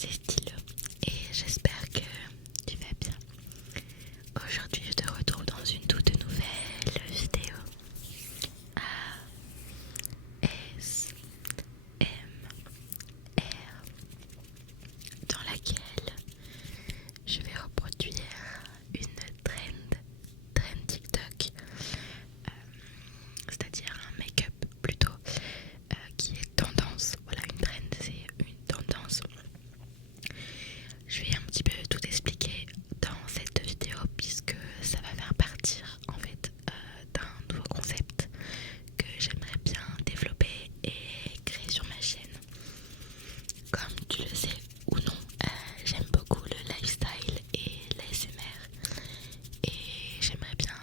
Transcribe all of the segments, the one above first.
c'est Stylo et j'espère que tu vas bien. Aujourd'hui je te retrouve dans une toute nouvelle vidéo ASMR dans laquelle je vais reproduire une trend TikTok, c'est-à-dire un make-up plutôt qui est tendance. Voilà, une trend c'est une tendance. Je vais un petit peu tout expliquer dans cette vidéo puisque ça va faire partir en fait d'un nouveau concept que j'aimerais bien développer et créer sur ma chaîne. Comme tu le sais ou non, j'aime beaucoup le lifestyle et l'ASMR et j'aimerais bien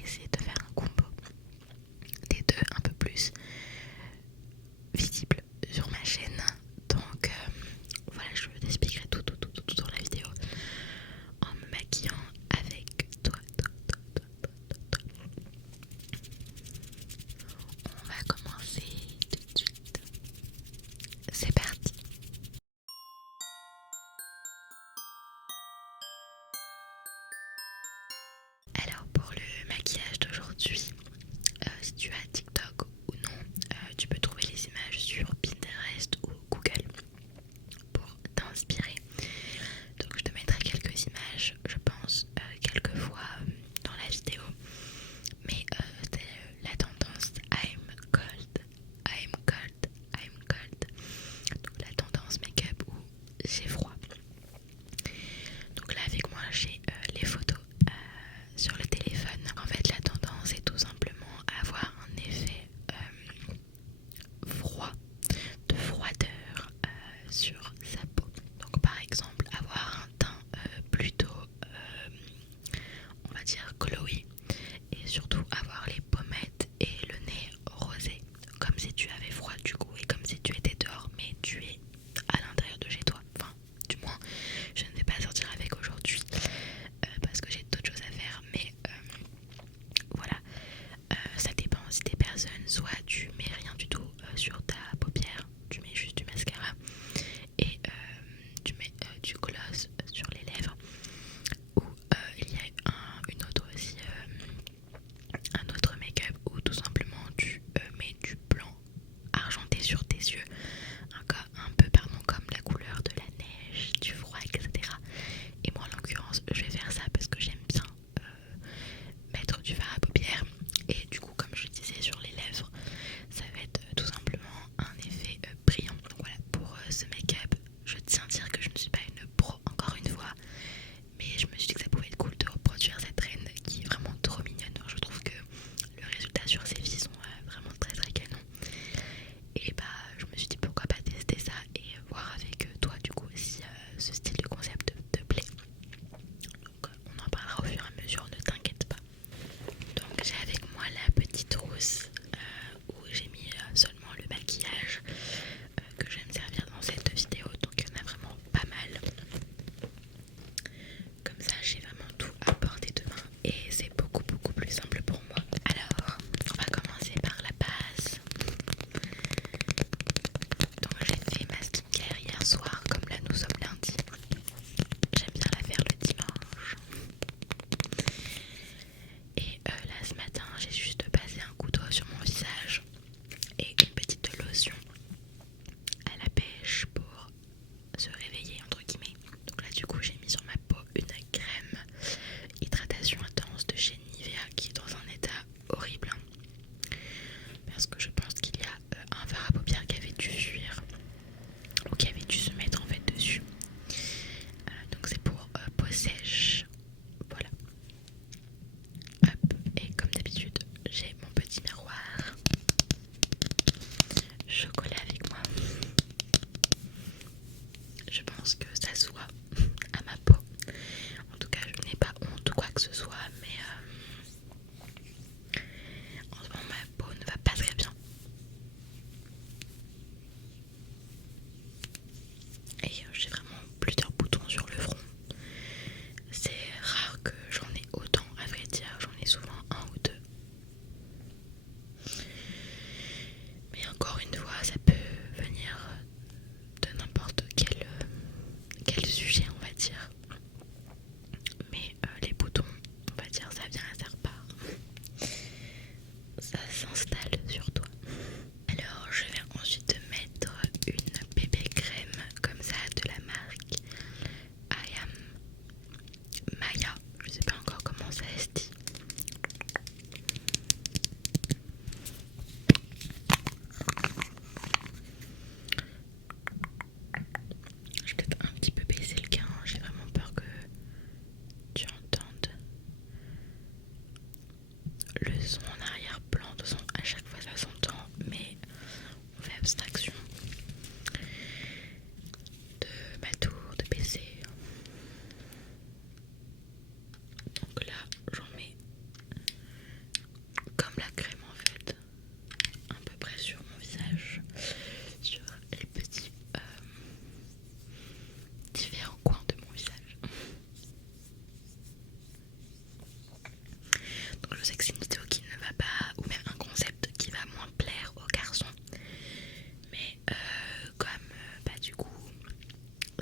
essayer de faire un combo des deux un peu plus visible sur ma chaîne. Donc voilà, je t'expliquerai tout dans la vidéo en me maquillant avec toi. On va commencer tout de suite. C'est parti. Alors pour le maquillage d'aujourd'hui, si tu as TikTok ou non, tu peux trouver les images sur Pinterest ou Google pour t'inspirer. Donc je te mettrai quelques images, je pense, quelques fois dans la vidéo. Mais c'est la tendance I'm cold, I'm cold, I'm cold. Donc la tendance make-up où j'ai froid. Donc là avec moi j'ai les photos sur le téléphone. En fait la tendance est tout simplement avoir un effet froid, de froideur sur sa peau. Donc par exemple avoir un teint plutôt on va dire glowy et surtout avoir les pommettes et le nez rosé comme si tu avais froid du coup et comme si tu étais dehors mais tu es à l'intérieur de chez toi. Enfin du moins je ne vais pas sortir avec aujourd'hui parce que j'ai d'autres choses à faire, mais voilà, ça dépend aussi des personnes. Soit tu mets rien du tout sur ta paupière, tu mets juste du mascara et tu mets du gloss sur les lèvres, ou il y a une autre aussi, un autre make-up où tout simplement tu mets du blanc argenté sur tes yeux, un peu pardon, comme la couleur de la neige, du froid, etc. Et moi en l'occurrence je vais faire ça parce que j'aime bien mettre du fard à paupières et du coup comme je disais sur les lèvres ça va être tout simplement un effet brillant. Donc voilà pour ce make-up, je tiens à dire que je ne suis pas une pro encore une fois, mais je me suis dit que ça pouvait être cool de reproduire cette trend qui est vraiment trop mignonne. Enfin, je trouve que le résultat sur ces filles sont vraiment très canon et bah je me suis dit pourquoi pas tester ça et voir avec toi du coup si ce style de concept te plaît. Donc on en parlera au fur et à mesure, ne t'inquiète pas. Donc j'ai avec moi la petite trousse où j'ai mis seulement le maquillage que je vais me servir dans cette vidéo. Donc il y en a vraiment pas mal. Comme ça j'ai vraiment tout à portée de main et c'est beaucoup plus simple pour moi. Alors on va commencer par la base. Donc j'ai fait ma skincare hier soir, comme là nous sommes lundi. J'aime bien la faire le dimanche. Et là ce matin j'ai juste passé un coup d'eau sur mon visage et une petite lotion à la pêche pour se réveiller entre guillemets. Donc là du coup j'ai mis sur ma peau une crème hydratation intense de chez Nivea qui est dans un état horrible parce que je pense qu'il y a un fard à paupières qui avait dû fuir ou qui avait dû se mettre en fait dessus. Donc c'est pour peau sèche. Voilà. Hop. Et comme d'habitude j'ai mon petit miroir chocolat avec moi. Je pense que ça se voit à ma peau. En tout cas je n'ai pas honte ou quoi que ce soit, mais en ce moment ma peau ne va pas très bien. Et j'ai vraiment plusieurs boutons sur le front. C'est rare que j'en ai autant, à vrai dire, j'en ai souvent un ou deux. Mais encore une fois, ça peut venir de n'importe quel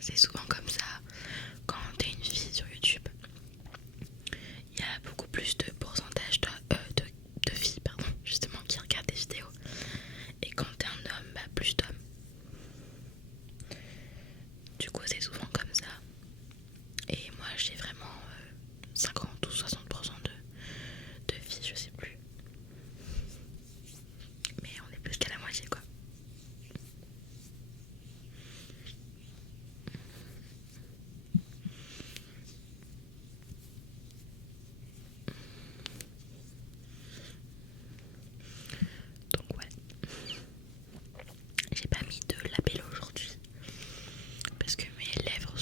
c'est souvent comme ça. Quand t'es une fille sur YouTube, il y a beaucoup plus de pourcentage de filles justement qui regardent des vidéos. Et quand t'es un homme, bah, plus d'hommes. Du coup c'est souvent comme ça. Et moi j'ai vraiment 50 ou 60% de filles, je sais plus. Mais on est plus qu'à la moitié quoi. Donc ouais. J'ai pas mis de label aujourd'hui parce que mes lèvres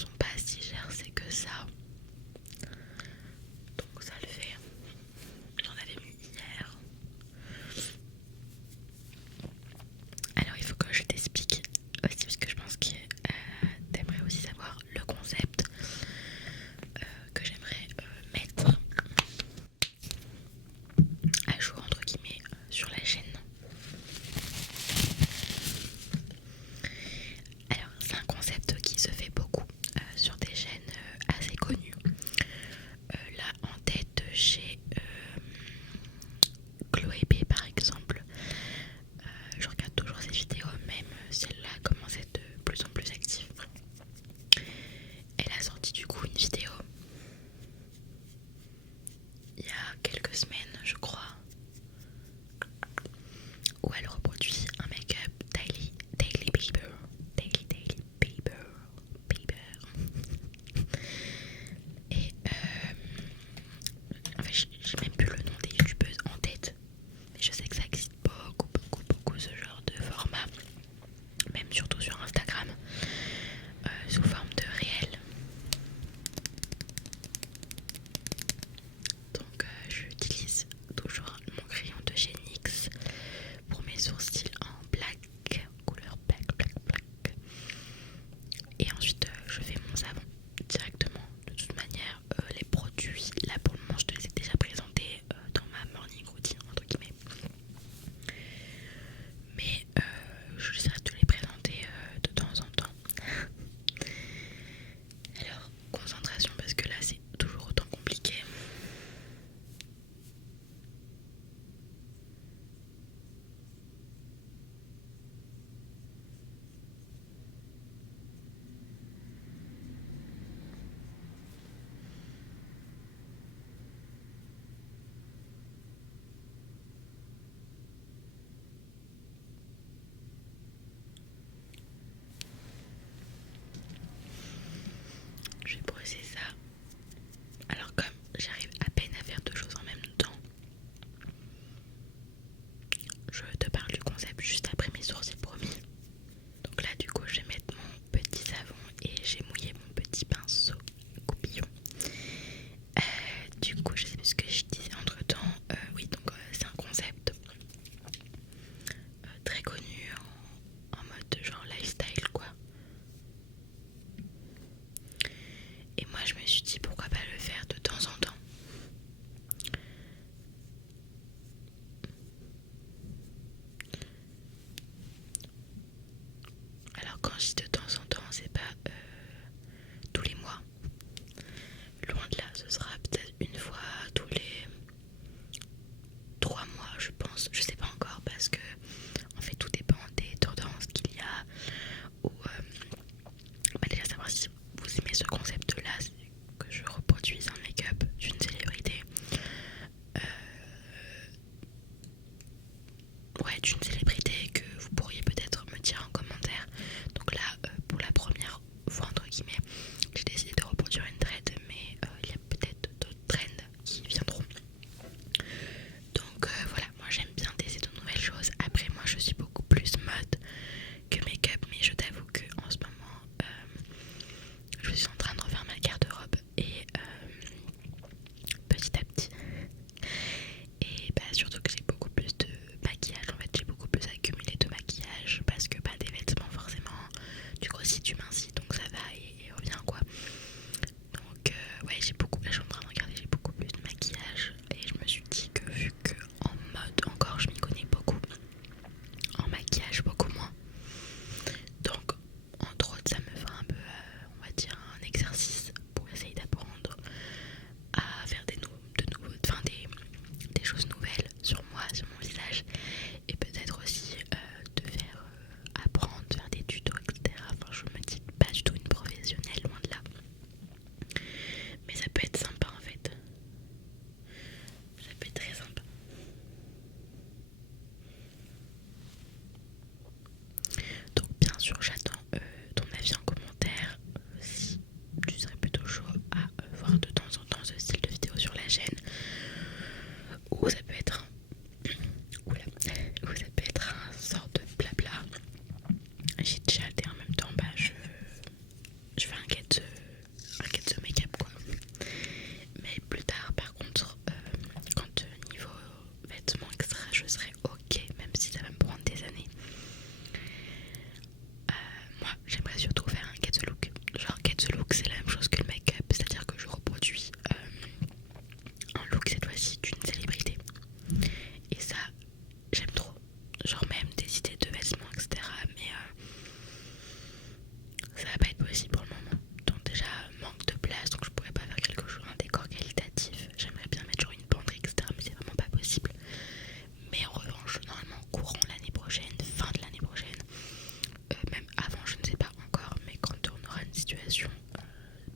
situation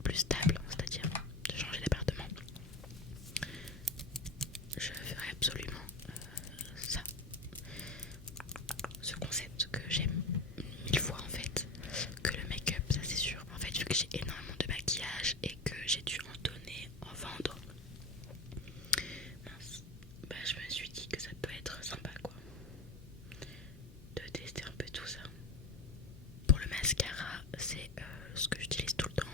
plus stable, c'est-à-dire de changer d'appartement, je ferai absolument ça. Ce concept que j'aime 1000 fois en fait, que le make-up, ça c'est sûr. En fait, vu que j'ai énormément de maquillage et que j'ai dû en donner, en vendre, mince, bah, je me suis dit que ça peut être sympa quoi, de tester un peu tout ça. Pour le mascara, c'est ce que j'utilise tout le temps.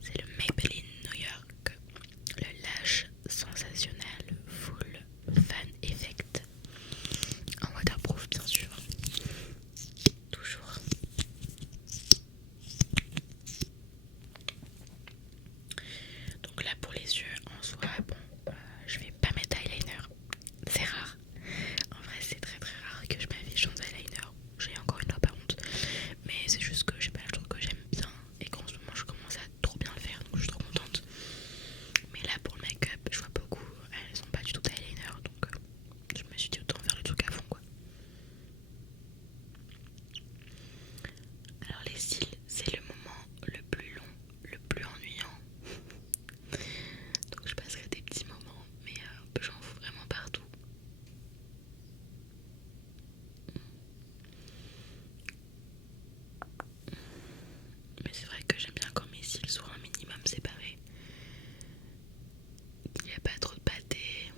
C'est le Maybelline New York, le Lash Sensationnel Full Fan Effect en waterproof bien sûr. Toujours. Donc là pour les yeux en soi, bon, je vais pas mettre eyeliner. C'est rare. En vrai c'est très très rare que je m'affiche sans eyeliner. J'ai encore une par contre. Mais c'est juste que je sais pas, je trouve que j'aime bien et qu'en ce moment je commence à trop bien le faire donc je suis trop contente. Mais là pour le make-up je vois beaucoup, elles sont pas du tout eyeliner donc je me suis dit autant faire le truc à fond quoi. Alors les cils c'est le moment le plus long, le plus ennuyant. Donc je passerai des petits moments mais j'en fous vraiment partout. Mais c'est vrai que j'aime bien quand mes cils soient un minimum séparés. Il n'y a pas trop de pâté.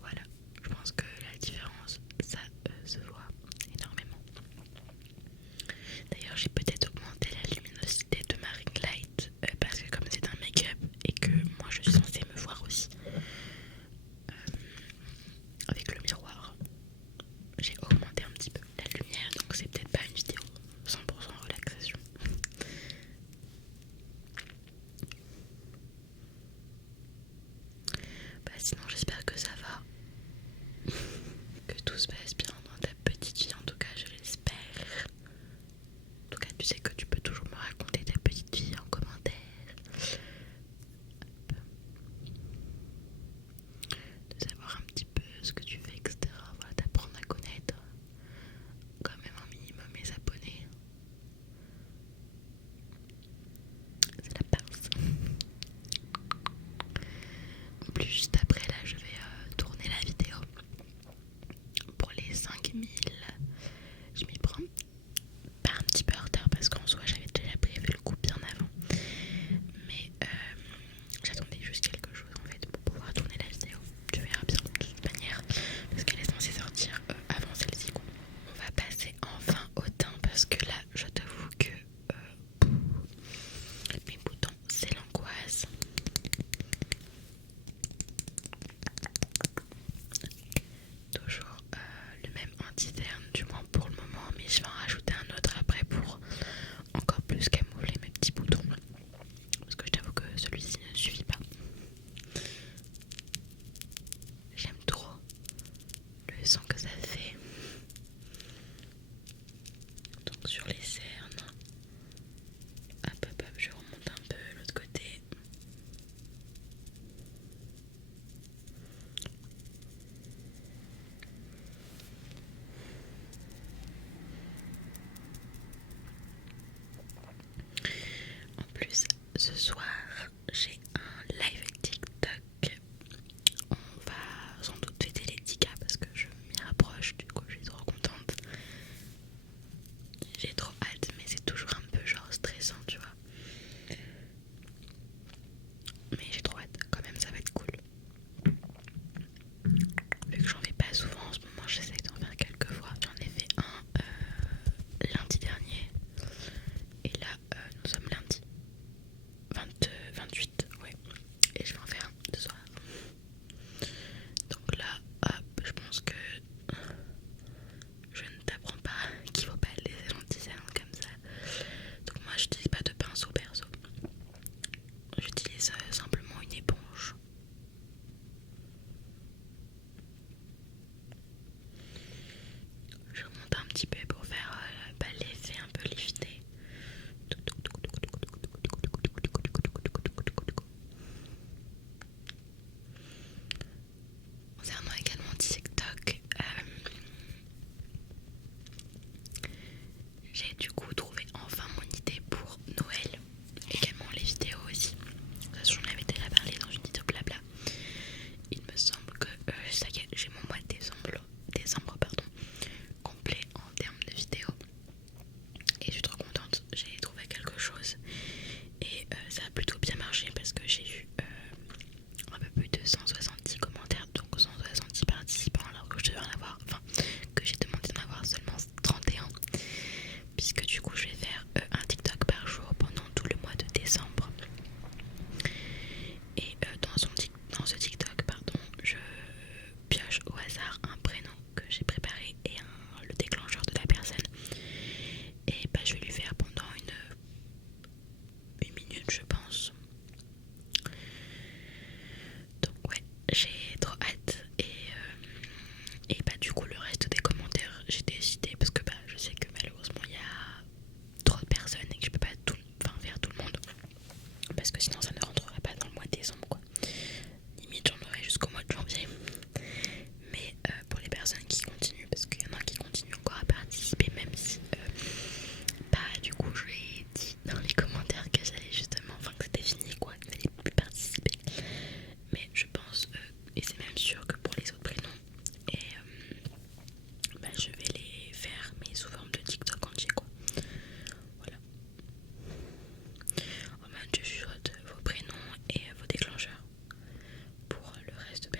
Voilà, je pense que la différence, ça se voit énormément. D'ailleurs, j'ai peut-être augmenté la luminosité de ma ring light parce que comme c'est un make-up et que moi je suis censée me voir aussi avec le miroir, j'ai augmenté un petit peu la lumière donc c'est peut-être pas une vidéo 100% relaxation. Bah sinon j'espère que ça va. Que tout se passe bien dans ta petite vie, en tout cas je l'espère. En tout cas tu sais que tu peux toujours me raconter ta petite vie en commentaire. De savoir un petit peu ce que tu fais, etc. Voilà, d'apprendre à connaître quand même un minimum mes abonnés. C'est la base. En plus juste après là je vais tourner la vidéo pour les 5000. Je m'y prends pas un petit peu en retard parce qu'en soi j'avais déjà prévu le coup bien avant. Mais j'attendais juste quelque chose en fait pour pouvoir tourner la vidéo. Tu verras bien de toute manière parce qu'elle est censée sortir avant celle-ci quoi. On va passer enfin au teint parce que là je t'avoue que mes boutons c'est l'angoisse. Toujours le même anti-terne du moins pour le moment, mais je vais en rajouter un autre après pour encore plus camoufler mes petits boutons parce que je t'avoue que celui-ci ne suffit pas. J'aime trop le son que ça fait. Donc sur les cernes, hop hop hop, je remonte un peu l'autre côté. En plus, ce soir, j'ai un live TikTok. On va sans doute fêter les 10K parce que je m'y rapproche, du coup je suis trop contente. J'ai trop hâte, mais c'est toujours un peu genre stressant, tu vois. Mais j'ai trop hâte, quand même ça va être cool. Vu que j'en fais pas souvent en ce moment, j'essaie d'en faire quelques fois. J'en ai fait un lundi dernier. Et là, nous sommes lundi 22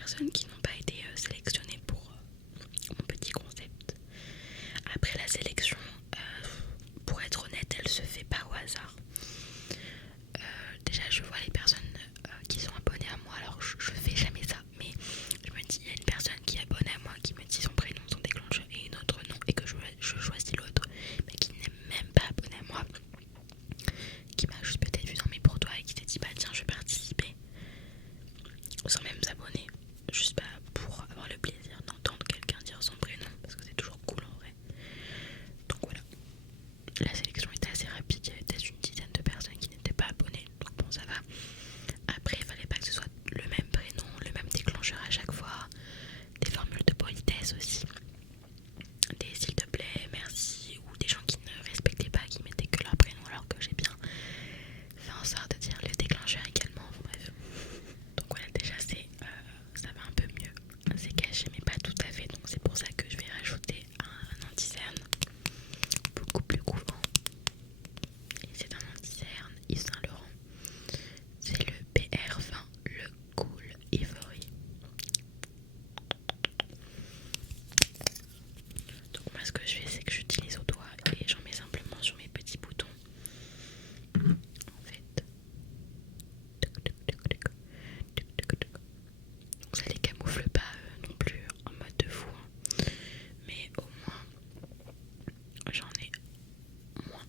personnes qui n'ont pas été sélectionnées pour mon petit concept. Après la sélection, pour être honnête, elle se fait pas au hasard. Déjà je vois les personnes qui sont abonnées à moi, alors je fais jamais ça, mais je me dis il y a une personne qui est abonnée à moi qui me dit son prénom, son déclencheur et une autre non, et que je choisis l'autre mais qui n'est même pas abonnée à moi, qui m'a juste peut-être vu dans mes pour toi et qui s'est dit bah tiens je vais participer sans même s'abonner, juste pour avoir le plaisir d'entendre quelqu'un dire son prénom parce que c'est toujours cool en vrai. Donc voilà, la sélection était assez rapide, il y avait peut-être une dizaine de personnes qui n'étaient pas abonnées, donc bon ça va. Après il fallait pas que ce soit le même prénom, le même déclencheur à chaque fois, des formules de politesse aussi, des s'il te plaît, merci, ou des gens qui ne respectaient pas, qui mettaient que leur prénom alors que j'ai bien fait en sorte de dire le déclencheur également, bref. Donc voilà, déjà ça va un peu mieux, c'est caché mais pas tout à fait, donc c'est pour ça que je vais rajouter un anti-cerne beaucoup plus couvrant. Et c'est un anti-cerne Yves Saint Laurent, c'est le PR20, le Cool Ivory. Donc moi ce que je fais c'est que j'utilise au doigt et j'en mets simplement sur mes petits boutons. En fait, donc ça les camoufle pas non plus en mode de fou, hein. Mais au moins j'en ai moins.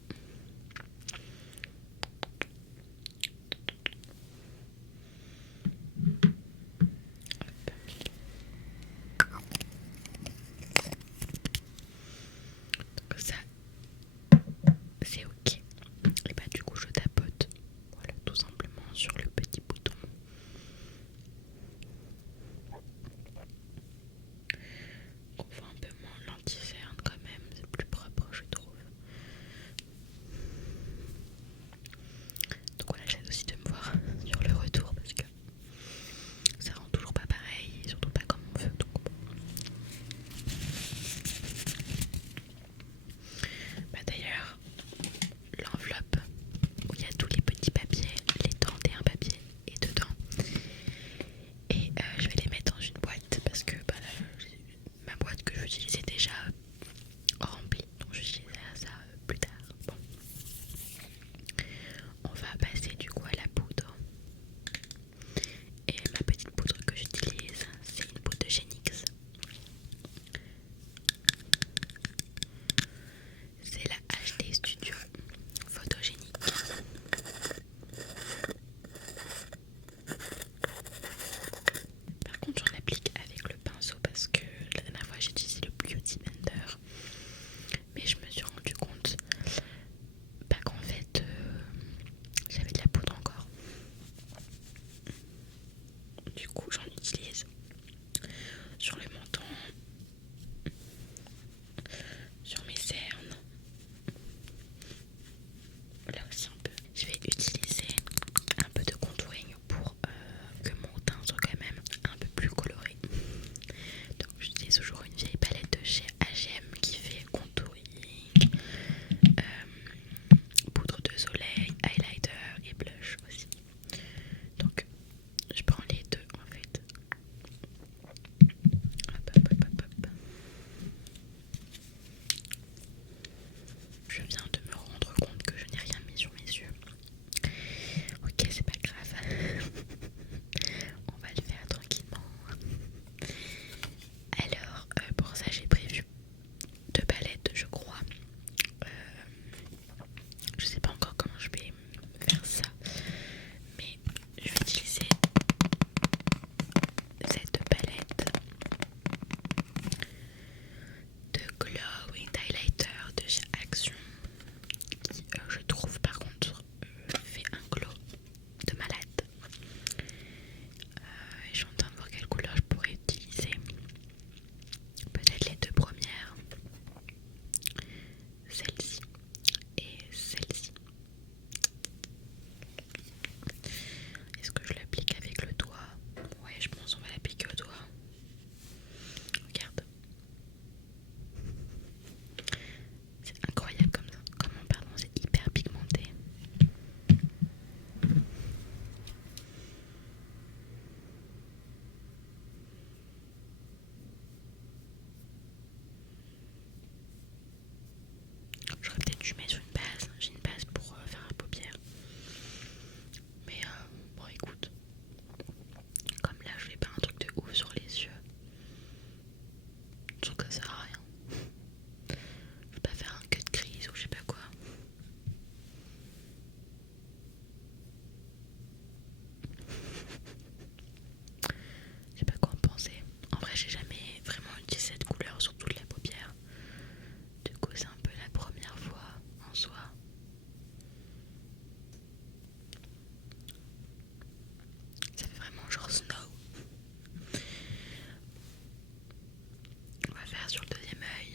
faire sur le deuxième œil.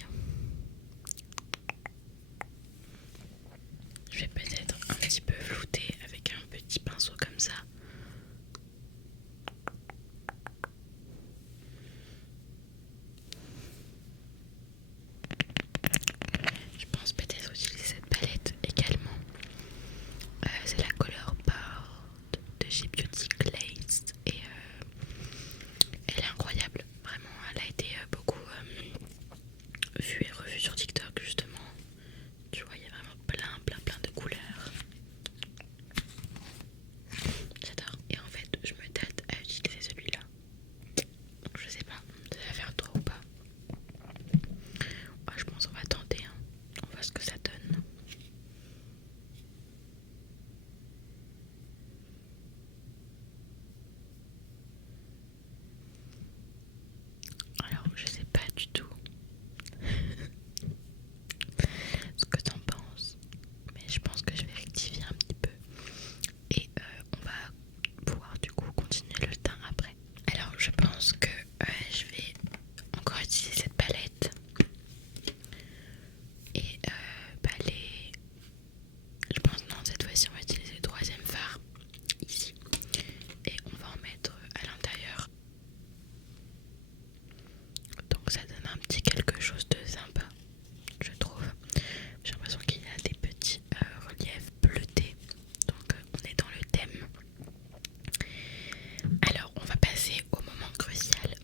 Je vais peut-être un petit peu flouter avec un petit pinceau comme ça. Je pense peut-être utiliser cette palette également. C'est la Color Board de chez Beauty Glaze et elle est incroyable. Vraiment, elle a été beaucoup vue et revue sur TikTok justement. Tu vois, il y a vraiment plein de couleurs. J'adore. Et en fait, je me tâte à utiliser celui-là. Donc je sais pas si ça va faire trop ou pas. Ouais, je pense qu'on va tenter. Hein. On voit ce que ça donne. Alors, je sais pas du tout ce que t'en penses, mais je pense que je vais rectifier un petit peu et on va pouvoir du coup continuer le teint après. Alors, je pense que je vais encore utiliser cette palette et je pense non, cette fois-ci on va utiliser le troisième fard ici et on va en mettre à l'intérieur. Donc ça donne un petit quelque chose de sympa, je trouve. J'ai l'impression qu'il y a des petits reliefs bleutés. Donc on est dans le thème. Alors on va passer au moment crucial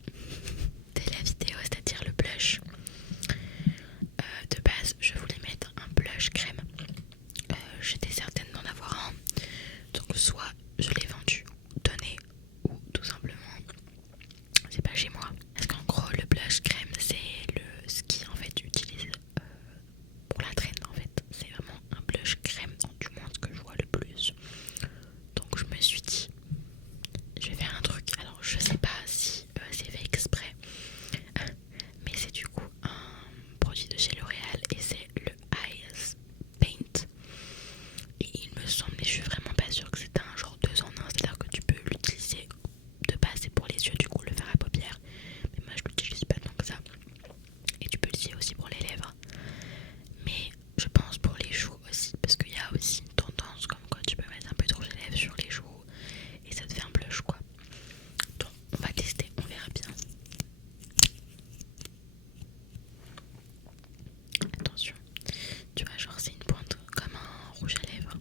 de la vidéo, c'est-à-dire le blush. De base je voulais mettre un blush crème. J'étais certaine d'en avoir un. Donc soit je l'ai vendu, donné, ou tout simplement c'est pas chez moi. Parce qu'en gros le blush crème c'est ce qui en fait utilise pour la traîne en fait. C'est vraiment un blush crème, du moins ce que je vois le plus. Donc je me suis dit je vais faire un truc. Alors je sais pas si c'est fait exprès, mais c'est du coup un produit de chez L'Oréal et c'est le Eyes Paint. Et il me semble, mais je suis vraiment pas sûre que c'est un genre 2 en 1, c'est-à-dire que tu peux l'utiliser de base, c'est pour les yeux, du coup le fard à paupières, mais moi je l'utilise pas tant que ça. Et tu peux l'utiliser aussi pour les lèvres, mais je pense pour les joues aussi, parce qu'il y a aussi une tendance comme quoi tu peux mettre un peu de rouge à lèvres sur les joues et ça te fait un blush quoi. Donc on va tester, on verra bien. Attention, tu vois, genre c'est une pointe comme un rouge à lèvres.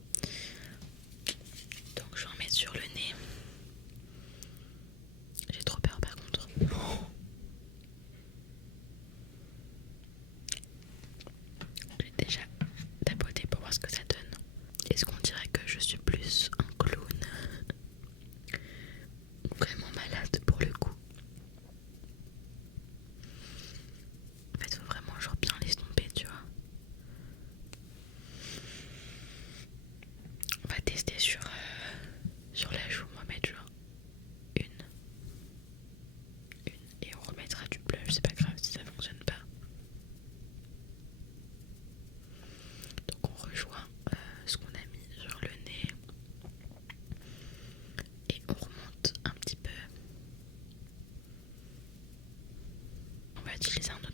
Donc je vais en mettre sur le nez. J'ai trop peur par contre. J'ai déjà tapoté pour voir ce que ça donne. Est-ce qu'on dirait que je suis plus un clown ou vraiment malade pour le coup? En fait faut vraiment genre bien l'estomper, tu vois. On va tester sur la joue, on va mettre genre une et on remettra du blush, c'est pas grave si ça fonctionne pas. Donc on rejoint ce qu'on a mis sur le nez et on remonte un petit peu. On va utiliser un